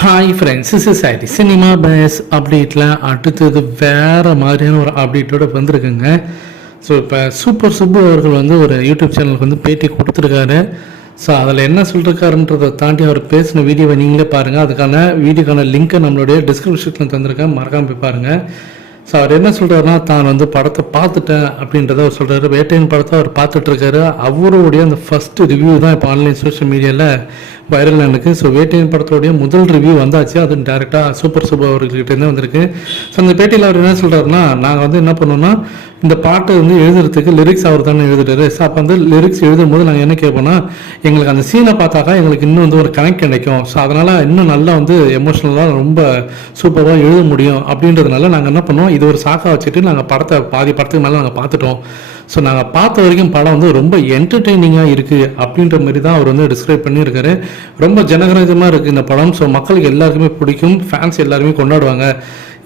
Hi friends is is ID cinema base அப்டேட்டில் அடுத்தது வேறு மாதிரியான ஒரு அப்டேட்டோட வந்திருக்குங்க. ஸோ இப்போ சூப்பர் சுப்பு அவர்கள் வந்து ஒரு யூடியூப் சேனலுக்கு வந்து பேட்டி கொடுத்துருக்காரு. ஸோ அதில் என்ன சொல்லிருக்காருன்றதை தாண்டி அவர் பேசின வீடியோவை நீங்களே பாருங்கள் அதுக்கான வீடியோக்கான லிங்க்கை நம்மளுடைய டிஸ்கிரிப்ஷனில் தந்திருக்கேன். மறக்காம போய் பாருங்கள் ஸோ அவர் என்ன சொல்கிறாருன்னா தான் வந்து படத்தை பார்த்துட்டேன் அப்படின்றத அவர் சொல்கிறாரு வேட்டையின் படத்தை அவர் பார்த்துட்ருக்காரு அவருடைய அந்த ஃபஸ்ட்டு ரிவ்யூ தான் இப்போ ஆன்லைன் சோஷியல் மீடியாவில் வைரல் எனக்கு ஸோ வேட்டையின் படத்தோடைய முதல் ரிவ்யூ வந்தாச்சு. அது டேரெக்டாக சூப்பர் சூப்பர் அவர்கள்கிட்டேருந்து வந்திருக்கு. ஸோ அந்த பேட்டியில் அவர் என்ன சொல்கிறாருன்னா நாங்கள் வந்து என்ன பண்ணோம்னா இந்த பாட்டை வந்து எழுதுறதுக்கு லிரிக்ஸ் அவர் தானே எழுதுறாரு. ஸோ அப்போ வந்து லிரிக்ஸ் எழுதும் போது நாங்கள் என்ன கேட்போம்னா எங்களுக்கு அந்த சீனை பார்த்தாக்கா எங்களுக்கு இன்னும் வந்து ஒரு கனெக்ட் கிடைக்கும். ஸோ அதனால் இன்னும் நல்லா வந்து எமோஷ்னலாக ரொம்ப சூப்பராக எழுத முடியும் அப்படின்றதுனால நாங்கள் என்ன பண்ணுவோம் இது ஒரு சாக்கா வச்சுட்டு நாங்கள் படத்தை பாதி படத்துக்கு மேலே நாங்கள் பார்த்துட்டோம். ஸோ நாங்கள் பார்த்த வரைக்கும் படம் வந்து ரொம்ப என்டர்டெய்னிங்காக இருக்குது அப்படின்ற மாதிரி தான் அவர் வந்து டிஸ்கிரைப் பண்ணியிருக்காரு. ரொம்ப ஜனகரகமாக இருக்குது இந்த படம். ஸோ மக்களுக்கு எல்லாருக்குமே பிடிக்கும். ஃபேன்ஸ் எல்லாருமே கொண்டாடுவாங்க.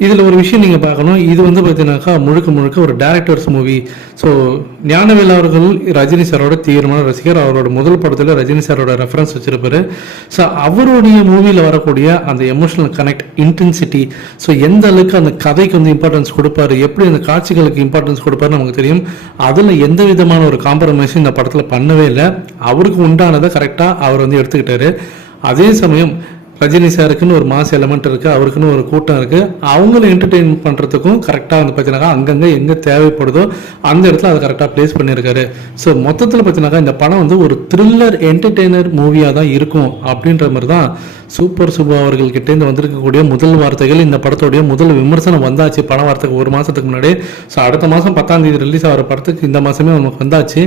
இதில் ஒரு விஷயம் நீங்கள் பார்க்கணும். இது வந்து பார்த்தீங்கன்னாக்கா முழுக்க முழுக்க ஒரு டேரக்டர்ஸ் மூவி ஸோ ஞானவேல் அவர்கள் ரஜினி சாரோட தீவிரமான ரசிகர். அவரோட முதல் படத்தில் ரஜினி சாரோட ரெஃபரன்ஸ் வச்சிருப்பாரு. ஸோ அவருடைய மூவியில் வரக்கூடிய அந்த எமோஷனல் கனெக்ட் இன்டென்சிட்டி ஸோ எந்த அளவுக்கு அந்த கதைக்கு வந்து இம்பார்ட்டன்ஸ் கொடுப்பாரு எப்படி அந்த காட்சிகளுக்கு இம்பார்ட்டன்ஸ் கொடுப்பாரு நமக்கு தெரியும். அதில் எந்த விதமான ஒரு காம்ப்ரமைஸும் இந்த படத்தில் பண்ணவே இல்லை. அவருக்கு உண்டானதை கரெக்டாக அவர் வந்து எடுத்துக்கிட்டாரு. அதே சமயம் ரஜினி சாருக்குன்னு ஒரு மாஸ் எலமெண்ட் இருக்குது அவருக்குன்னு ஒரு கூட்டம் இருக்குது அவங்கள என்டர்டெயின் பண்ணுறதுக்கும் கரெக்டாக வந்து பார்த்தீங்கன்னாக்கா அங்கங்கே எங்கே தேவைப்படுதோ அந்த இடத்துல அதை கரெக்டாக ப்ளேஸ் பண்ணியிருக்காரு. ஸோ மொத்தத்தில் பார்த்தீங்கன்னாக்கா இந்த படம் வந்து ஒரு த்ரில்லர் என்டர்டெய்னர் மூவியாக தான் இருக்கும் அப்படின்ற மாதிரி தான் சூப்பர் சுபா அவர்கள்கிட்டேருந்து வந்திருக்கக்கூடிய முதல் வார்த்தைகள். இந்த படத்தோடைய முதல் விமர்சனம் வந்தாச்சு படம் வார்த்தைக்கு ஒரு மாதத்துக்கு முன்னாடி. ஸோ அடுத்த மாதம் பத்தாம் தேதி ரிலீஸ் ஆகிற படத்துக்கு இந்த மாதமே நமக்கு வந்தாச்சு.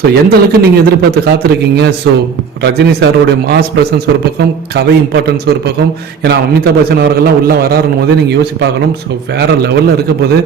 ஸோ எந்த அளவுக்கு நீங்கள் எதிர்பார்த்து காத்திருக்கீங்க? ஸோ ரஜினி சாரோடைய மாஸ் பிரசன்ஸ் ஒரு பக்கம் கதை இம்பார்ட்டன்ஸ் ஒரு பக்கம். ஏன்னா அமிதாப் பச்சன் அவர்கள்லாம் உள்ளே வராருன்னு போதே நீங்கள் யோசிச்சு பார்க்கணும் ஸோ வேற லெவலில் இருக்க போது